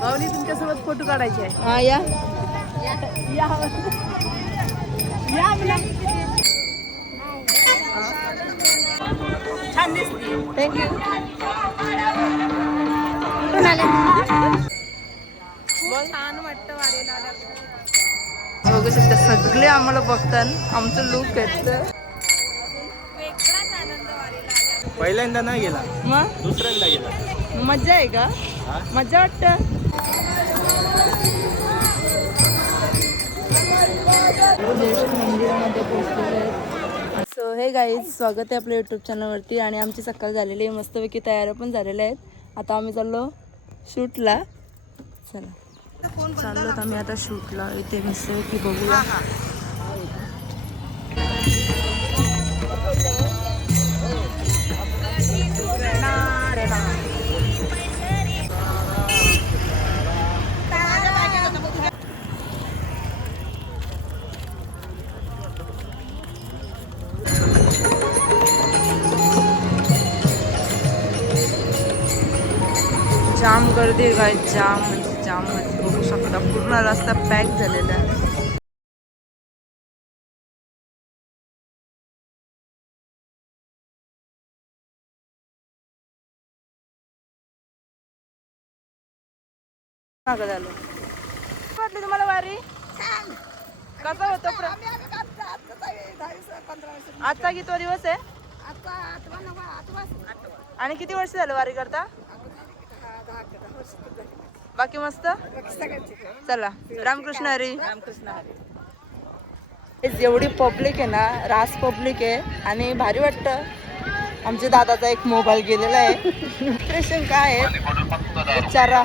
माऊली तुमच्यासोबत फोटो काढायचे आहे. हा या. या. या मुला. छान दिसते. थँक्यू छान वाटतं वारीला. बघू शकता सगळे आम्हाला बघतात आमचं लुक येत वेगळाच आनंद वारीला. आल्यावर. पहिल्यांदा नाही गेला. मग? दुसऱ्यांदा गेला. मज्जा आहे का? हा? मज्जा वाटत सो हे गाईज स्वागत आहे आपल्या यूट्यूब चॅनलवरती आणि आमची सकाळ झालेली आहे. मस्तपैकी तयार पण झालेल्या आहेत. आता आम्ही चाललो शूटला. चला. चाललो आम्ही आता शूटला. इथे मस्तपैकी बघूया. गर्दी गाईज जाम म्हणजे जाम म्हणजे बघू शकता. पूर्ण रस्ता पॅक झालेला आहे. मागं झालं. वाटली तुम्हाला वारी? कसा होतो आजचा कितवा दिवस आहे? आणि किती वर्ष झालं वारी करता? बाकी मस्त? चला. रामकृष्ण हरी. रामकृष्ण हरी एवढी पब्लिक आहे ना रास पब्लिक आहे आणि भारी वाटतं. आमच्या दादाचा एक मोबाईल गेलेला आहे. डिप्रेशन काय आहे? विचारा.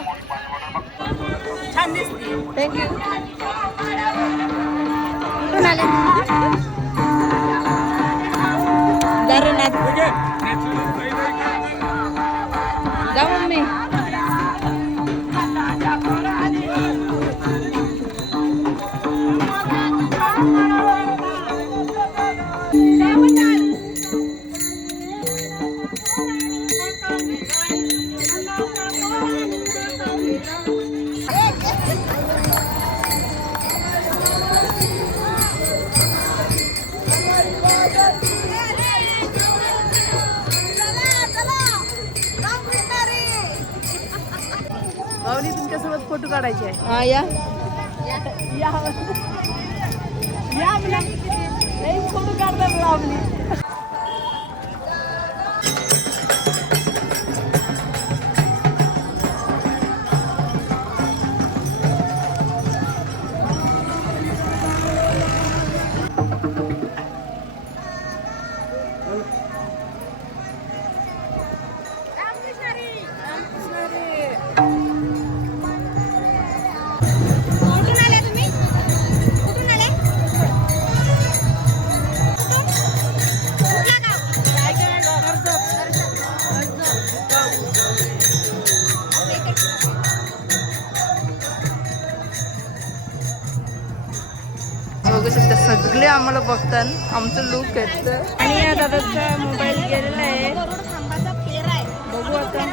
थँक्यू फोटो काढायचे आहे. हा या. या. फोटो काढतात माऊली सगळे आम्हाला बघतात. आमचं लुक येत आणि या दादाचा मोबाईल गेलेला आहे. बघू आता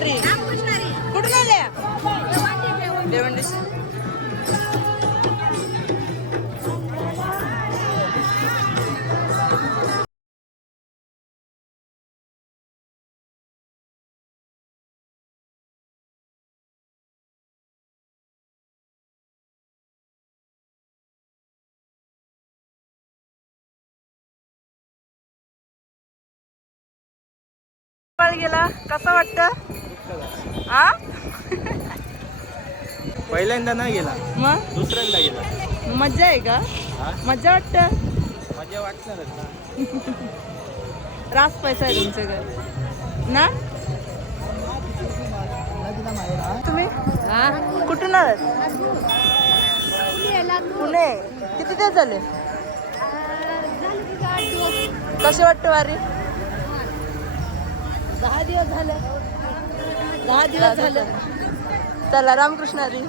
रामकृष्ण कुठून आल्या देवंडी गेला. कसं वाटतं? आ? पहिल्यांदा नाही गेला. मग? दुसऱ्यांदा गेला. मज्जा आहे का? मज्जा वाटतं? मजा वाटणारच ना. रास पैसा आहे तुमच्याकडे ना? तुम्ही? कुठून आलात? पुणे. किती दिवस झाले? कसे वाटतं वारी? दहा दिवस झाले. दहा दिवस झालं. चला रामकृष्ण हरी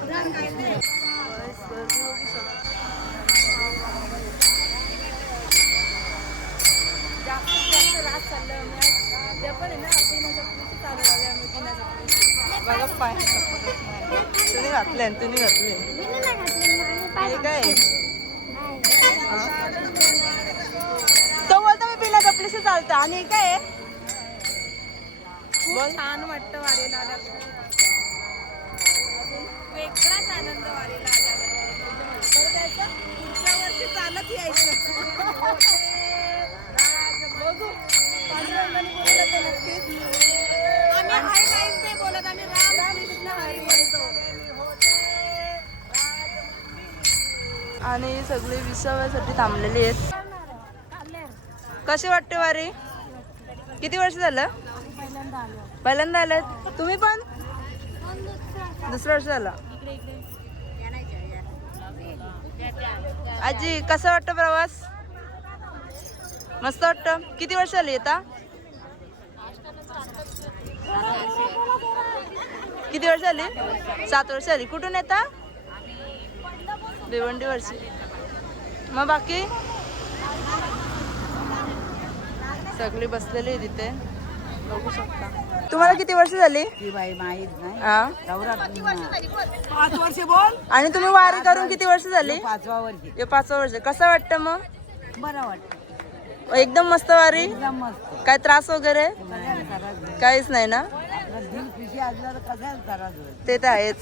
बघा पाय तुम्ही घातले तुम्ही घातले हे काय तो बोलतो मी बिना कपडीशी चालतं आणि काय बोल. छान वाटतं वारीला आल्यावर. वेगळाच आनंद वारीला आल्यावर. पुढच्या वर्षी चालत यायचं. बघू. पांडुरंगाने बोललं तर नक्कीच. आम्ही हाय नाहीच नाही बोलत आम्ही राम कृष्ण हरी बोलतो. आणि सगळे विसाव्यासाठी थांबलेले आहेत. कसे वाटते वारी? किती वर्ष झालं? पहिल्यांदा आलं तुम्ही पण? दुसरं वर्ष झालं. आजी कसं वाटतं प्रवास? मस्त वाटतं? किती वर्ष झाली आता? किती वर्ष झाली? सात वर्ष झाली. कुठून येता? भिवंडी वर्षी मग बाकी? सगळी बसलेली तिथे. बघू शकता. तुम्हाला किती वर्ष झाली? हा पाच वर्ष बोल. आणि तुम्ही वारी करून किती वर्ष झाली? पाचवा वर्षी. हे पाचवा वर्ष. कसं वाटतं मग? बरं वाटतं. एकदम मस्त वारी? एकदम मस्त. काय त्रास वगैरे? काहीच नाही ना? आपलं दिल खुशी असलं तर कशाला त्रास होईल. ते तर आहेच.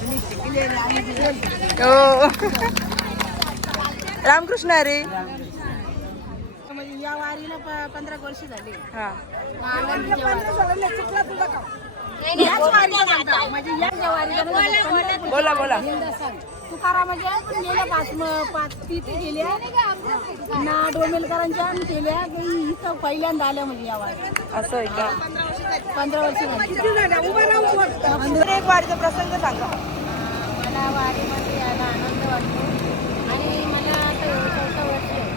तुम्ही शिकले आणि दिले. हो. रामकृष्ण अरे या वारीला प- पंधरा वर्ष झाली. हा. बोला बोला. तुकारामाच्या पण गेल्या पाच म- पाच तिथे गेल्या ना डोमेलकरांच्या आणि केल्या. की इथं पहिल्यांदा आल्या म्हणजे या वारी असं आहे का? पंधरा वर्ष झाली. तर एक वारीचा प्रसंग सांगा. मला वारीमध्ये यायला आनंद वाटतो आणि मला आता हे चौथं वर्ष आहे या वारीत हा यायला. आणि आनंदीची वारी माझी नेहमी असते नेहमी असते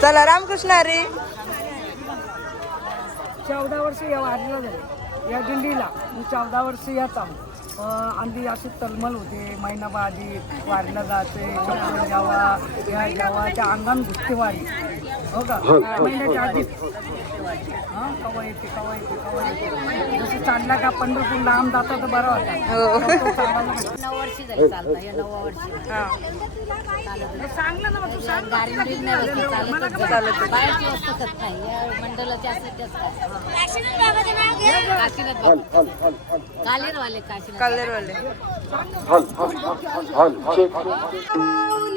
चला रामकृष्ण अरे चौदा वर्ष या वारीला झाले. या दिंडीला. मी चौदा वर्ष यात आहो. अं, आधी अशी तलमल होते. महिनाभर आधी वारीला चप्पल घ्यावा या त्या अंगान घुसते वारी. हो का? महिन्याच्या आधी हा? कवा येते कवा येते कवा येते जसं चालला का पंढरपूर लांब जाता तर बरा होता हो. तो चालायला भेटला. नऊ वर्ष झाली चालता या नववा वर्षी. हा. सांगलं ना मग तू सांग नाही. बाहेरची वस्तू खात या मंडळाची असते त्याच काशीनाथ बाबा. कालेरवाले काशीनाथ. माऊली तुकारा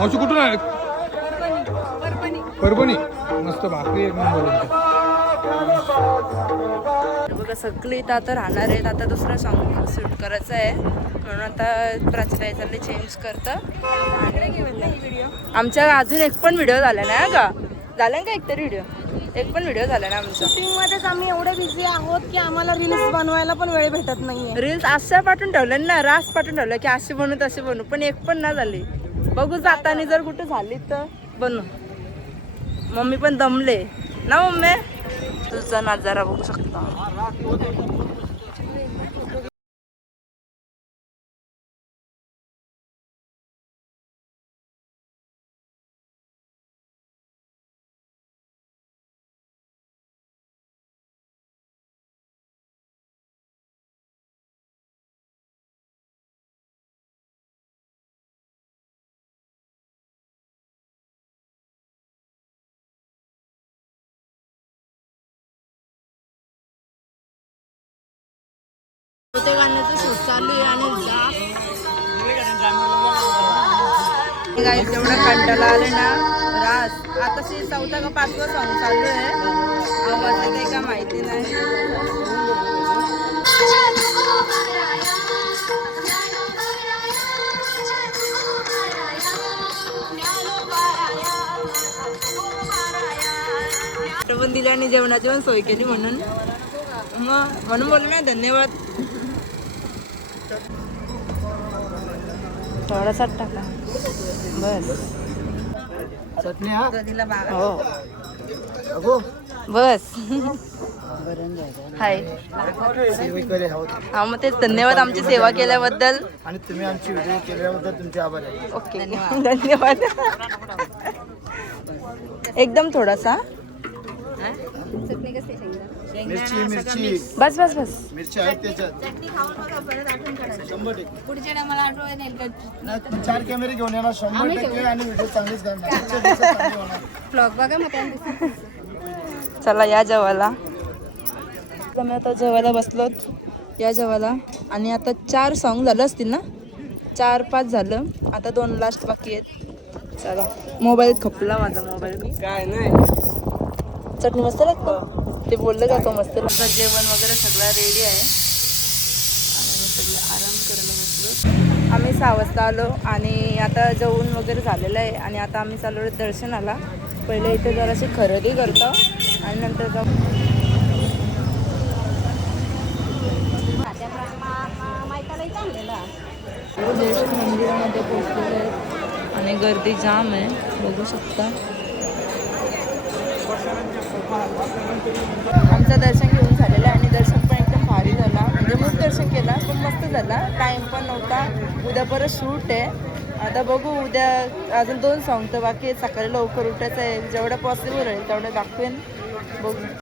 मावशी कुठून आले? परभणी. मस्त भाकरी एक नंबर बघा सगळी इथं आता राहणार आहेत. आता दुसरा सॉन्ग शूट करायचं आहे. म्हणून आता प्राचीताई चालले चेंज करतं. आणि आमच्या अजून एक पण व्हिडिओ झाला नाही का झाला का एकतरी व्हिडिओ एक पण व्हिडिओ झाला ना आमचा. मध्येच आम्ही एवढे बिझी आहोत की आम्हाला रील्स बनवायला पण वेळ भेटत नाहीये. रील्स अशा पाठवून ठेवल्या ना रास पाठवून ठेवलं की अशी बनू तशी बनू. पण एक पण ना झाली. बघू जाताना जर कुठे झाली तर. बनू. मम्मी पण दमले. ना मम्मी? तुझा नजारा बघू शकता. ते गाण्याचं शूट चालू आहे आणि गाईस एवढा कंटाळा आले ना रास. आता शी चौथा का पाचवा सॉन्ग चालू आहे. आवाज येते का माहिती नाही. पण दिल्याने जेवणाची पण सोय केली म्हणून. मग म्हणून बोलले ना धन्यवाद. थोडासा टाका. बस. हो? बस. हाय. हा मग तेच धन्यवाद आमची सेवा केल्याबद्दल. आणि तुम्ही आमची व्हिडिओ केल्याबद्दल तुमचे आभार आहे. ओके. धन्यवाद. एकदम थोडासा. मिरची मिरची. बस बस बस. मिरची आहेत त्याच्यात. शंभर टक्के. नाही, चार कॅमेरे घेऊन येणार शंभर टक्के आणि व्हिडिओ चांगलेच करणार दिवसात चांगले होणार. चला या जेवायला आम्ही आता जेवायला बसलोत. या जेवायला आणि आता चार सॉन्ग झालं असतील ना? चार पाच झालं. आता दोन लास्ट बाकी आहेत. चला. मोबाईल खपला माझा मोबाईल मी काय नाही. चटणी मस्त लागतं. ते बोललं का तो मस्त लागतं. जेवण वगैरे सगळं रेडी आहे. आणि सगळं आराम आम्ही सहा वाजता आलो आणि आता जेवण वगैरे झालेलं आहे. आणि आता आम्ही चाललो दर्शनाला. पहिले इथे जराशी खरेदी करतो. आणि नंतर जाऊ. मंदिरामध्ये पोहोचलेले आहेत आणि गर्दी जाम आहे. बघू शकता. आमचं दर्शन घेऊन झालेलं आहे आणि दर्शन पण एकदम भारी झाला. म्हणजे मग दर्शन केला पण मस्त झाला. टाईम पण नव्हता. उद्या परत शूट आहे. आता बघू उद्या अजून दोन सॉंग तर बाकी सकाळी लवकर उठायचं आहे. जेवढं पॉसिबल होईल तेवढं दाखवेन. बघू.